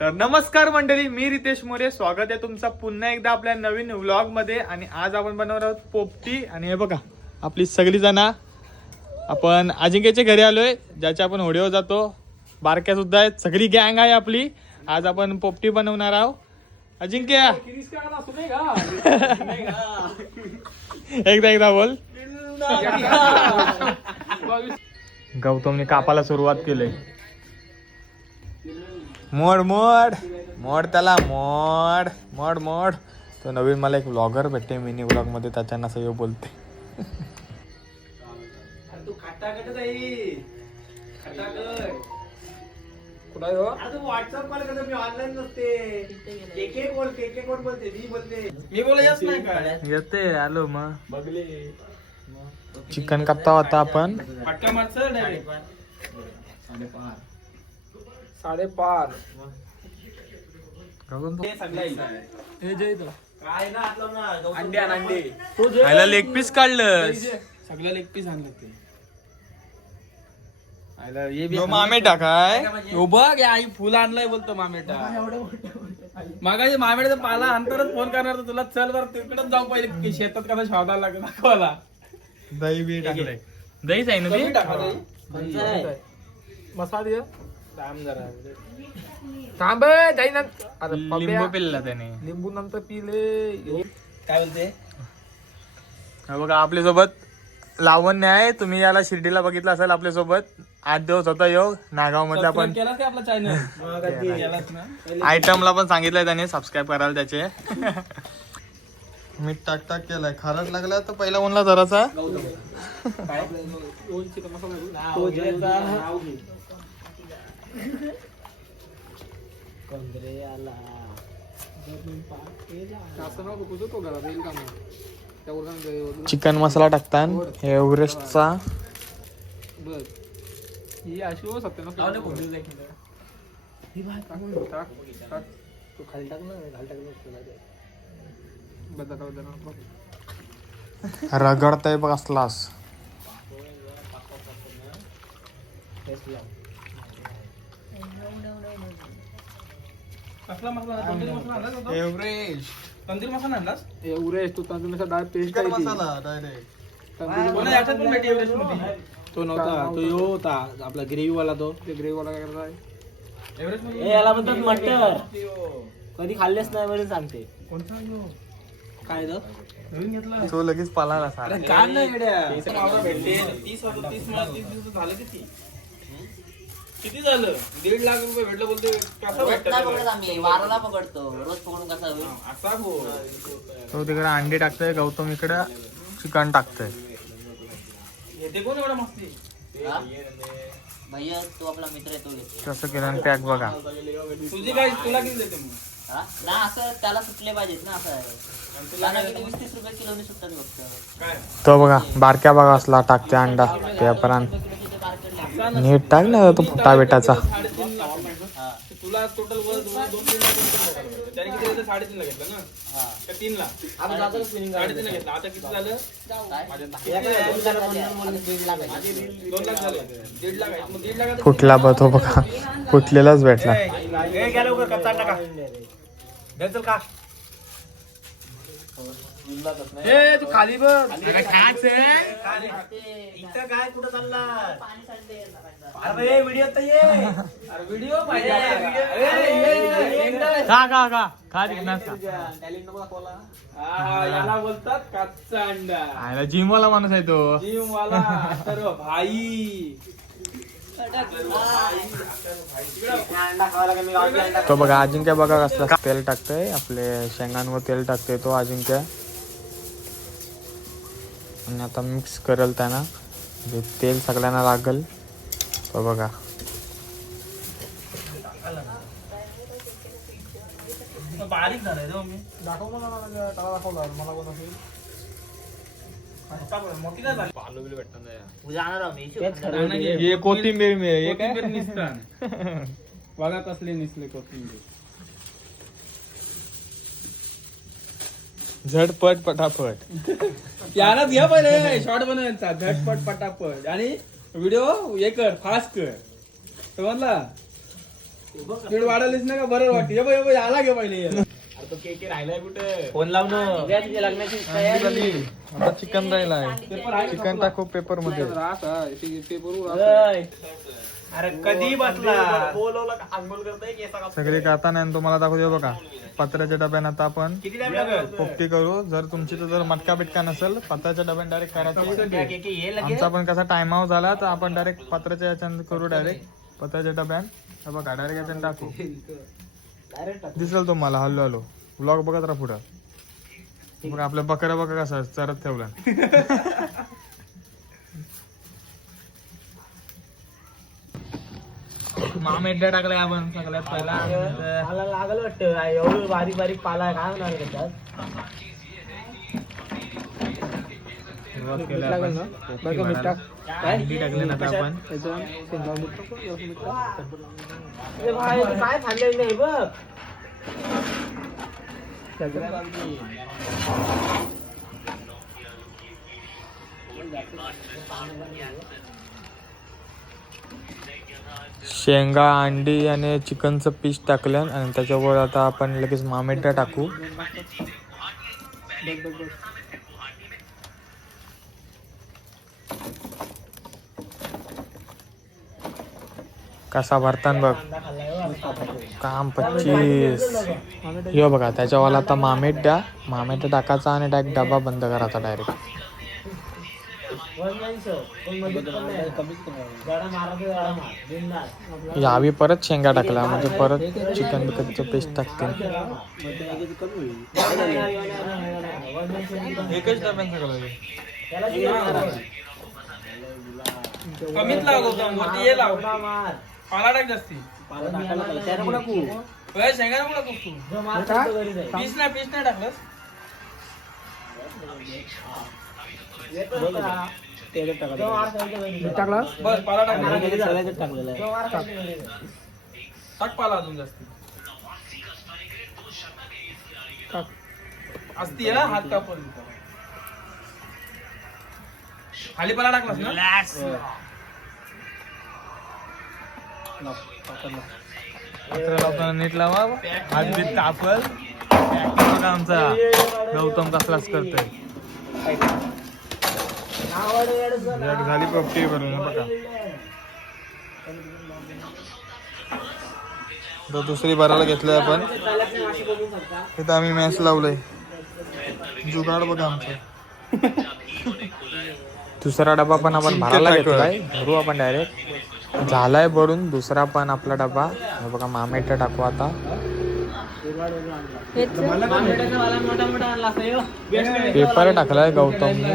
तर नमस्कार मंडळी मी रितेश मोरे. स्वागत आहे तुमचं पुन्हा एकदा आपल्या नवीन व्लॉगमध्ये. आणि आज आपण बनवणार आहोत पोपटी. आणि हे बघा आपली सगळी जण आपण अजिंक्यच्या घरी आलोय ज्याच्या आपण होडीवर जातो. बारक्या सुद्धा आहेत. सगळी गँग आहे आपली. आज आपण पोपटी बनवणार आहोत. अजिंक्य एकदा एकदा बोल. गौतमने कापाला सुरुवात केली. मोड मोड. मोड त्याला मोड मोड मोड. तो नवीन मला एक व्लॉगर भेटते मिनी व्लॉगमध्ये त्याच्यानं सगळं बोलते. तू खटाखट जाई खटाखट व्हॉट्सअप कॉल करतो मी ऑनलाईन नसते. एक एक बोल एक एक बोलते? मी बोलते. मी बोलायच नाही काय येते आलो मग बघले. चिकन कापता होता आपण. साडेपाच काय ना अंडे आण अंडे. खायला लेग पीस काढलं सगळं लेग पीस आणलं ते. आयला हे बी मामे टाकाय हो बघ या आई फुल आणलंय बोलतो मामेटा. मागाशी मामेटा पाला अंतरच फोन करणार तुला चल बरं तिकडेच जाऊ पहिले की शेतात कसा शोधायला लागेल दाखवायला. दही बी टाकलंय. दहीच आहे ना ते? मसाला थांब जरा. थांब जाई ना. अरे लिंबू. पिल्ला त्याने. लिंबू नंतर पिले. काय बोलते? हा बघा आपल्यासोबत लावण्य आहे. तुम्ही याला शिर्डीला बघितलं असेल आपल्यासोबत आठ दिवस होता योग. नागाव आपला चॅनल केलाच ना? आयटमला पण सांगितलंय त्याने सबस्क्राईब करायला त्याचे. मीठ टाक टाक केलाय. खारट लागला तर पहिला म्हणला जरासा. कंद्रे आला. घरात येईल का त्यावर चिकन मसाला टाकतात एव्हरेस्टचा. बघ ही अशी हो टाक तू खाली टाक ना खाली टाक बदला बदला रगडतय बघ असलास कसला मसाला तंदुरी मसाला आणलास का तो? एव्हरेस्ट. तंदुरी मसाला आणलास? एवढे तू तंदुरी डाळ पेस्ट मसाला डायरेक्ट कोणा याच्यात पण भेटे एव्हरेस्टमध्ये. तो नव्हता तो यो होता आपला ग्रेव्ही वाला तो. ते ग्रेव्ही वाला काय एव्हरेस्टमध्ये याला म्हणतात मटर. कधी खाल्लेच नाही म्हणून सांगते. कोणता यो? काय तो? नवीन घेतला. तो लगेच सारा काय नाही भेटले तीस होतं तीस मला तीस दिवस झाले किती? किती झालं? दीड लाख रुपये भेटलं बोलतो कसं भेटतं आम्ही वाराला पकडतो रोज पकडून कसा होईल? असा तो तिकडे अंडे टाकतोय गौतम इकडे चिकन टाकतोय. येते कोण एवढा मस्ती? हा? भैया तो आपला मित्र आहे तो घेतो कसं केलं पॅक बघा. तुझी काय तुला किती देते मग? हा? ना असं त्याला सुटले पाहिजेत ना असं. आहे त्याला किती वीस तीस रुपये किलोने सुटतात फक्त काय? तो बघा बारक्या बघा असला टाकते अंडा पेपरान किलोचे ते मार्केटला नीट टाक ना तो फुटा बेटाचा. तुला टोटल दोन दोन तीन लाख रुपये भेटायला पाहिजे. त्याने किती घेतलं साडेतीन ला घेतलं ना? का तीन ला साडेतीन ला घेतलं. आता किती झालं? दोन लाख झालं दीड लाख आहे मग दीड लाख फुटला बघ तो बघा फुटलेलाच भेटला घ्या लवकर कच्चा टाका द्याल का ए तू खाली बघ. इथं काय? कुठं चालला अरे व्हिडिओ तर ये. अरे व्हिडिओ पाहिजे. खा खा खा. खा दिसणार का याला बोलतात कच्चा अंडा आयला जिम वाला माणूस आहे तो. जिम वाला भाई. तो बघा अजिंक्य बघा कसला तेल टाकतोय. आपले शेंगांवर तेल टाकतोय तो अजिंक्य. आणि आता मिक्स करेल त्यांना. म्हणजे तेल सगळ्यांना लागल. तो बघा. बारीक तो मी दाखव मला मला टाळा दाखवला मला कोण असेल. झाली? हे कोथिंबीर मी हे काय? कोथिंबीर निसतान बघा कसले निसले कोथिंबीर. झटपट पटापट. यानच घ्या पहिले शॉर्ट बनवायचा. झटपट पटापट. आणि व्हिडिओ हे कर फास्ट कर. समजला? स्पीड वाढवलीस ना का बरं वाटते? आला घे पहिले. फोन तयारी आता चिकन राहिलाय. चिकन टाकू पेपरमध्ये. अरे कधी बसला? बोलवलं का? आंघोळ करताय की असा का- सगळे करताना आणि तुम्हाला दाखवतो बघा. पत्र्याच्या डब्यानं आता आपण किती टाइम लागेल? पोपटी करू. जर तुमची तर जर मटका बिटका नसेल पत्र्याच्या डब्याने डायरेक्ट करायची. आमचा पण कसा टाइम आउट झाला तर आपण डायरेक्ट पत्राच्या याच्यानं करू डायरेक्ट पत्राच्या डब्यान. बघा डायरेक्ट याच्यानं टाकू. दिसेल तुम्हाला हल्लो हल्लो ब्लॉग बघत राहा पुढं. बघा आपल्या बकऱ्या बघा कसं चरत ठेवला. मामेड्या टाकलाय आपण सगळ्यात पहिला. मला लागलं वाटतं. एवढं बारीक बारीक पाला आहे, काय होणार त्याच्यात? सुरुवात केली आपण. पोपटी भरायला. अंडी टाकले ना आता आपण. अरे भाई, ते काय खाल्लेलं नाही बघ. शेंगा अंडी आणि चिकनचं पीस टाकलं आणि त्याच्यावर आता आपण लगेच मामेटा टाकू. कसा भरतान बघ. काम पच्चीस. यो बघा त्याच्यावाला आता मामेट द्या मामेट टाकायचा आणि डायरेक्ट डबा बंद करायचा डायरेक्ट बिनधास्त. यावी परत शेंगा टाकला म्हणजे परत चिकन बिकनचं पेस्ट टाकते. एकच डब्यान सगळं कमीच लाव गौतम वरती ये लाव. पाला टाक जास्ती. शेंगा नको तू पीस नाही पीस नाही टाकलंस. बस पाला टाक पाला अजून जास्ती असती हा हात कापून खाली पाला टाकलास ना लावताना नीट लावा हात बीत बघा आमचा गौतम कसलाच करतोय. एक झाली पोपटी भरून बघा. तर दुसरी भरायला घेतलंय आपण. इथं आम्ही मॅच लावलंय. जुगाड बघा आमचं. दुसरा डबा पण आपण भरायला घेतलाय. भरू आपण डायरेक्ट झालाय भरून दुसरा पण आपला डबा. बघा मामेट टाकू आता मांडण्याचा वाला मोठा मोठा आणला असता ह्यो. पेपर टाकलाय गौतमने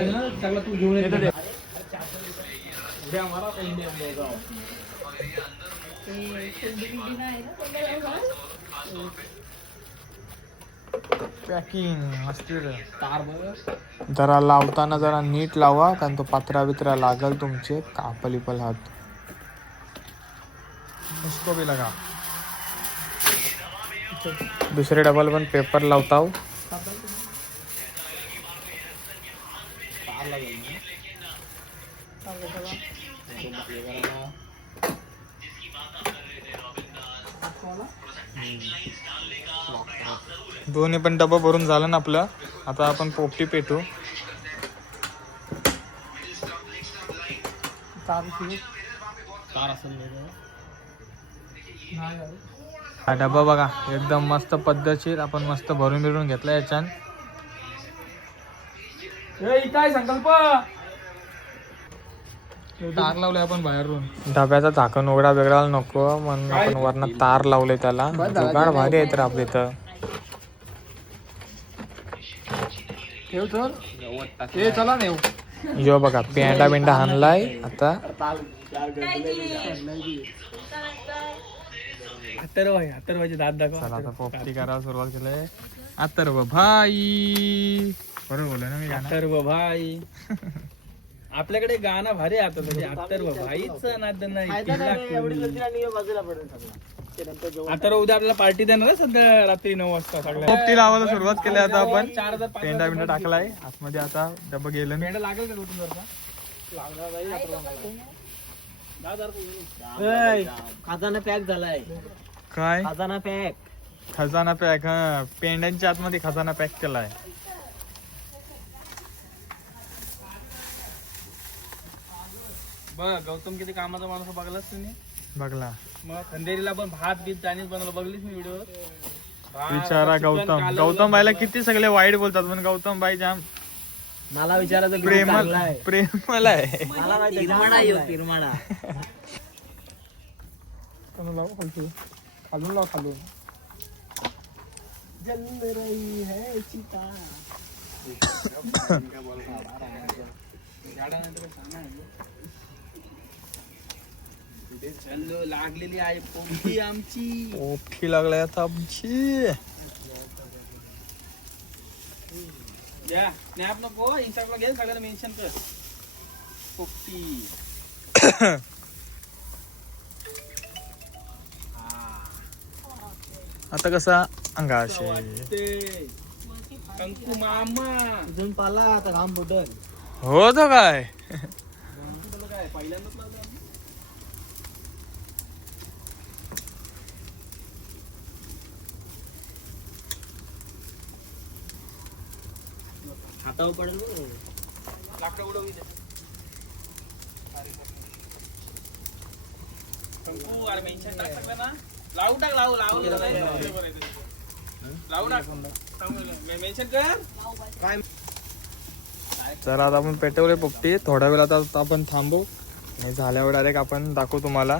पॅकिंग जरा लावताना जरा नीट लावा कारण तो पात्रा बित्रा लागल तुमचे कापल इपल हात. उसको भी लगा. दुसरे डबल पण पेपर लावताव. दोन्ही पण डबा भरून झालं ना आपलं. आता आपण पोपटी पेटू. हा डबा बघा एकदम मस्त पद्धतशीर आपण मस्त भरून बिरून घेतला याच्यान. संकल्प. तार लावले आपण बाहेरून. डब्याचा झाकण उघडा वेगळा नको म्हणून आपण वरनं तार लावले त्याला. जुगाड भारी आहे तर आपल्या इथं. यो बघा पेंडा बिंडा हाणलाय आता. अत्तरवाई अत्तरवाईचे दात दाखव चला आता पोपटी करायला सुरुवात केलंय. आता रे भाई. बरोबर बोलले ना मी गाणं? अत्तर्व भाई. आपल्याकडे गाणं भारी आहे आता म्हणजे अत्तर्व भाईच नाद नाही फायदा तिला नाही रे, एवढी कोणी. जल्दी आणि ह्यो बाजूला पडेल सगळा. ते नंतर जेवण. आता उद्या आपल्याला पार्टी देणार ना सध्या रात्री नऊ वाजता सगळ्या. पोपटी लावायला सुरुवात केली आता आपण. चार हजार पाच पेंडा बिंडा टाकलाय. आतमध्ये आता डबा गेलं लागेल का कुठून जर? ऐ, खाताना पॅक झालाय. काय? खजाना पॅक खजाना पॅक हा. पेंड्यांच्या आतमध्ये खजाना पॅक केलाय. बघ गौतम किती कामाचा माणूस बघलास तुम्ही बघला. मग खंदेरीला पण भात बीत चायनीज बनवलं. बघलीस मी व्हिडिओ विचारा गौतम. गौतम बाईला किती सगळे वाईट बोलतात पण गौतम बाई जाम मला विचारायचं प्रेमल प्रेमल आहे. मला माहिती तिरमाडा येऊ तिरमाडा खालून लाव खालून जल रही है चिता चलो लागलेली आहे पोपटी आमची ओठी लागलाय आता आमची या स्नॅप नको इंस्टाग्राम घे सगळ्याला मेन्शन कर पोपटी आता कसा अंगाशे? ते कंकू मामा अजून पाला आता राम फुटल हो तो काय? तुला काय पहिल्यांदाच हातावर पडेल लाकडं उडवली कंकू अरे मेन्शन टाकलं ना. लावू टाक लावू लावू लावू टाक. मेन्शन कर. तर आता आपण पेटवले पोपटी थोड्या वेळात आता आपण थांबू. आणि झाल्यावर डायरेक्ट आपण दाखवू तुम्हाला.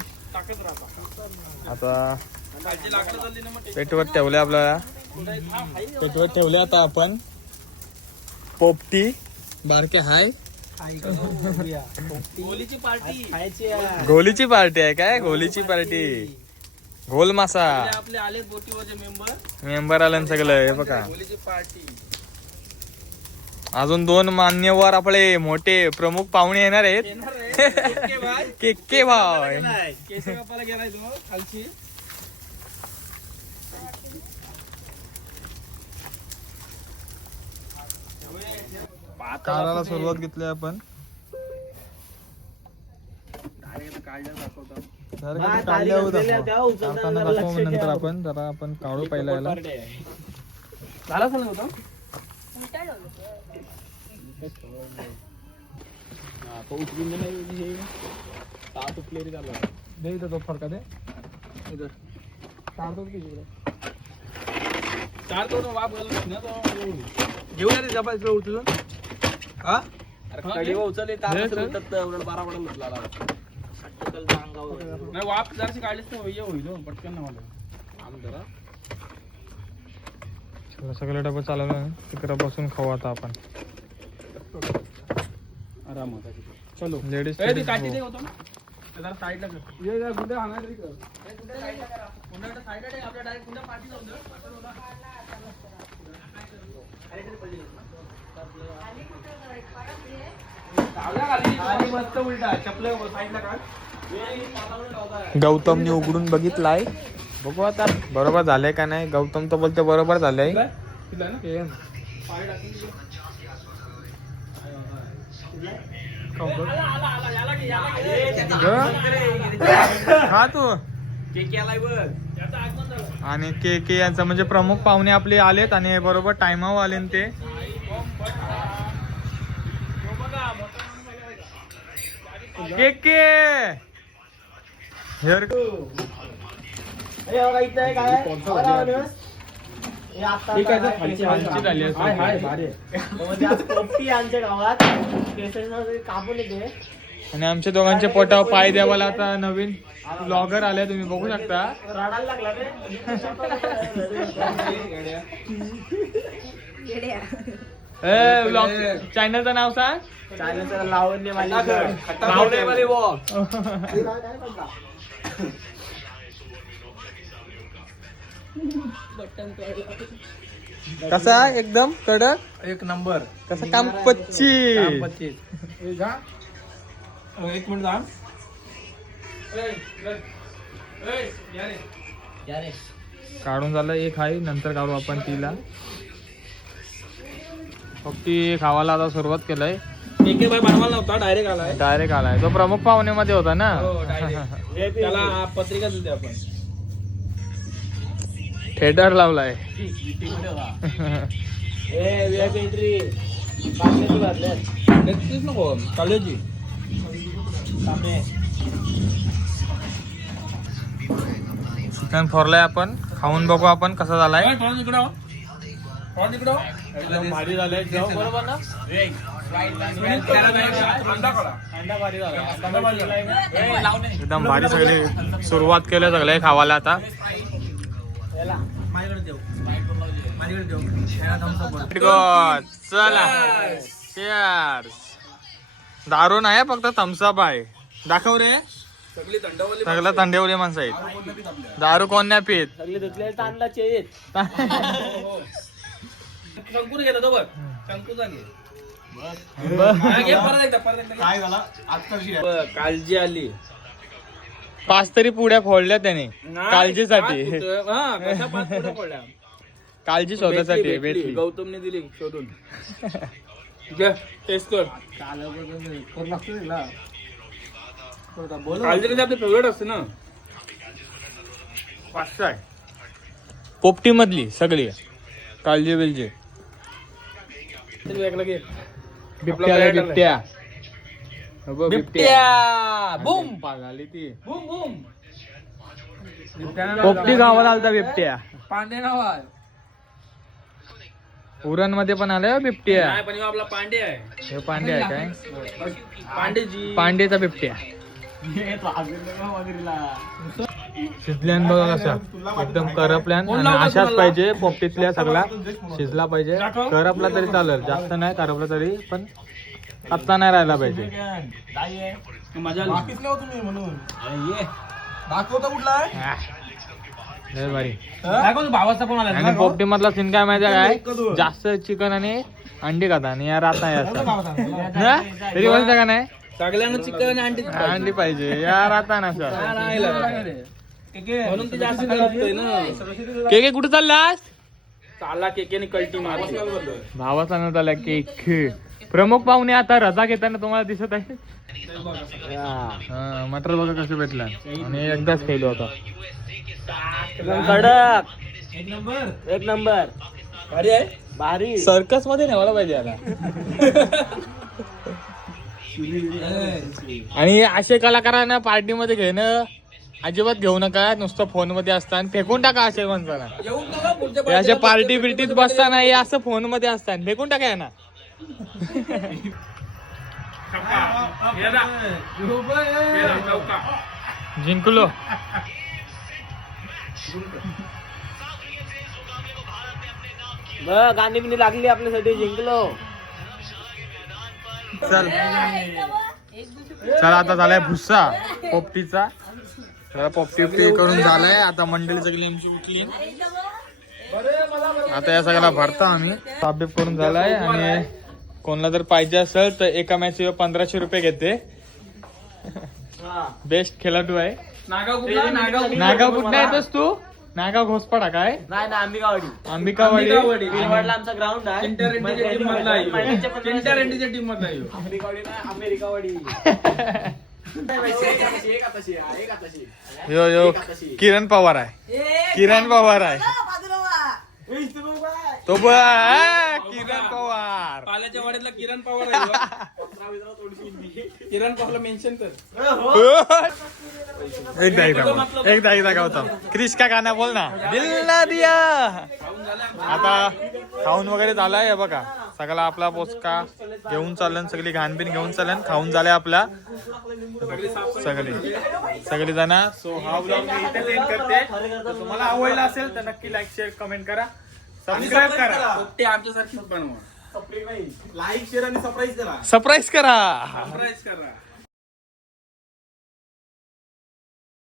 आता. पेटवर ठेवले आपल्याला. पेटवर ठेवले आता आपण. पोपटी. बारके हाय. गोलीची पार्टी आहे काय? गोलीची पार्टी. गोल मासा. आपले आले बोटीवरचे मेंबर मेंबर आलं सगळं हे बघा. पार्टी अजून दोन मान्यवर आपले मोठे प्रमुख पाहुणे येणार आहेत. के खालची. काराला सुरुवात घेतली आपण. काढलं दाखवतो. तारी नंतर. आपण जरा आपण काढू पहिला याला झाला असेल ना होतं दे इथं तो फडका दे. काढतो की इकडे. चार दोन वाप घालून ना तो. घेऊन रे इकडे उचलून. हा? कडीवर उचलले दे चल. बारा पडेल नाही वाप जराशी काढलीस तर ये होईल हो, पटकन ना मला चला, सगळे डबा चालवलं तिकडे बसून खाऊ आता आपण. आरामात चलो. लेडीज जरा साईडला जरा मस्त उलटा चपले साईडला काढ. गौतमने उघडून बघितलाय. बघू आता बरोबर झालंय का नाही? गौतम तर बोलते बरोबर झालंय. हा तू. आणि के के यांचा म्हणजे प्रमुख पाहुणे आपले आलेत आणि बरोबर टायमावर आले ते. के के! हेअर कापून येते. आणि आमच्या दोघांचे पोटावर पाय द्यावाला आता नवीन ब्लॉगर आले तुम्ही बघू शकता. रडायला लागला रे. ए ब्लॉग चॅनलचं नाव सांग. लावण्य मालिका. लावण्य कसा? एकदम कडक? एक नंबर. कसा? काम पच्ची एक मिनिट थांब. काढून झालं एक आहे नंतर काढू आपण तिला. फक्त खावाला आता सुरुवात केलंय. एक बाय बनवायला नव्हता डायरेक्ट आलाय. डायरेक्ट आलाय. तो प्रमुख पाहुण्यामध्ये होता ना? हो, direct. त्याला पत्रिका दिली आपण. हेडर लावलाय. नक्कीच नको कॉलेजी चिकन फोरलाय आपण. खाऊन बघू आपण कसा झालाय. इकडं कोण इकडं एकदम भारी झालंय. बरोबर ना? एकदम भारी सगळे सुरुवात केलं सगळे खावाला आता. चला. दारू नाही फक्त थम्सअप आहे. दाखव रे. सगळी थंडवली माणसं आहेत. दारू कोण नाही पित. शंकूर घेतो बघ. शंकूचा घे. काय झाला? काळजी आली. पाच तरी पुड्या फोडल्या त्याने काळजीसाठी. हा? काळजी शोधासाठी भेटली, गौतमने दिली शोधून. घे, टेस्ट कर. काळजी आपली फेवरेट असते ना? पाचशे आहे. पोपटी मधली सगळी. काळजी बिलजी वेगळं घे. बिबट्या आपला बिबट्या. हो बघ, बिबट्या. बूम. पागाली ती. Boom boom. पोपटी गावाला आलता बिबट्या. पांडे नाव आहे. उरणमध्ये पण आलाय हो बिबट्या. नाही पण ह्यो आपला पांडे आहे. हे पांडे आहे काय? पांडेजी. पांडेचा बिबट्या. शिजल्यान बघा कसा. एकदम करपल्यान आणि अशाच? पाहिजे पोपटीतल्या सगळा. शिजला पाहिजे. करपला तरी चालेल जास्त नाही करपला तरी पण कच्चा नाही राहिला पाहिजे. आणि पोपटी मधला सीन काय माहिती आहे काय? जास्त चिकन आणि अंडी खाता आणि या रात नाही असतात? तरी बोलता का नाही? सगळ्यांना चिकन आणि अंडी अंडी पाहिजे. या राता ना सर म्हणून ते जास्त करतोय ना? के के कुठे चाललास? चाला केकेने कल्टी मारली. भावाचा न झाला केक. प्रमुख पाहुणे आता रजा घेताना तुम्हाला दिसत आहे हा, मटर बघा कसं भेटला. आणि एकदाच खेळलो होता कडक. एक नंबर. एक नंबर. भारी आहे. भारी. सर्कसमध्ये नेवायला पाहिजे याला. आणि असे कलाकारांना पार्टीमध्ये घेणं अजिबात घेऊ नका नुसतं फोनमध्ये असतं आणि फेकून टाका असे माणसाला. हे ला पार्टी बिर्टीत बसता नाही असं फोनमध्ये असतात फेकून टाका यांना. जिंकलो. बघ गाणी बिणी लागली आपल्यासाठी जिंकलो. चल. चला आता झालाय भुस्सा पोपटीचा. पोपटी उपटी करून झालाय. आता मंडळी सगळी आमची उठली. आता या सगळ्याला भरता आम्ही. साबेप करून झालाय आणि कोणाला जर पाहिजे असेल तर एका मॅच पंधराशे रुपये घेते. बेस्ट खेळाडू आहे. नागाव कुठला? येतोस तू? नागाव घोसपाडा काय? नाही आंबिकावाडी अंबिकावाडी. आमचा ग्राउंड आहे. टीम मधला टीम मधला अमेरिकावाडी यो यो. किरण पवार आहे. किरण पवार आहे. तो बघ किरण पवार. पाल्याच्या वाड्यातला किरण पवार आहे. किरण पवारला मेन्शन कर. एकदा एकदा. एकदा एकदा गौतम क्रिश का गाणं बोल ना. दिल ना दिया. आता खाऊन वगैरे झालाय बघा. सगळा आपला पोचका. घेऊन चालन सगळी घाणबीन घेऊन चालन खाऊन झालाय आपला सगळी. सगळी जण सो हा ब्लॉग मी इथेच एंड करते. तुम्हाला आवडला असेल तर नक्की लाईक शेअर कमेंट करा. सबस्क्राईब करा. ते आमच्यासारखीच बनवा. लाईक शेअर आणि सरप्राईज करा. सरप्राईज करा. सरप्राईज करा.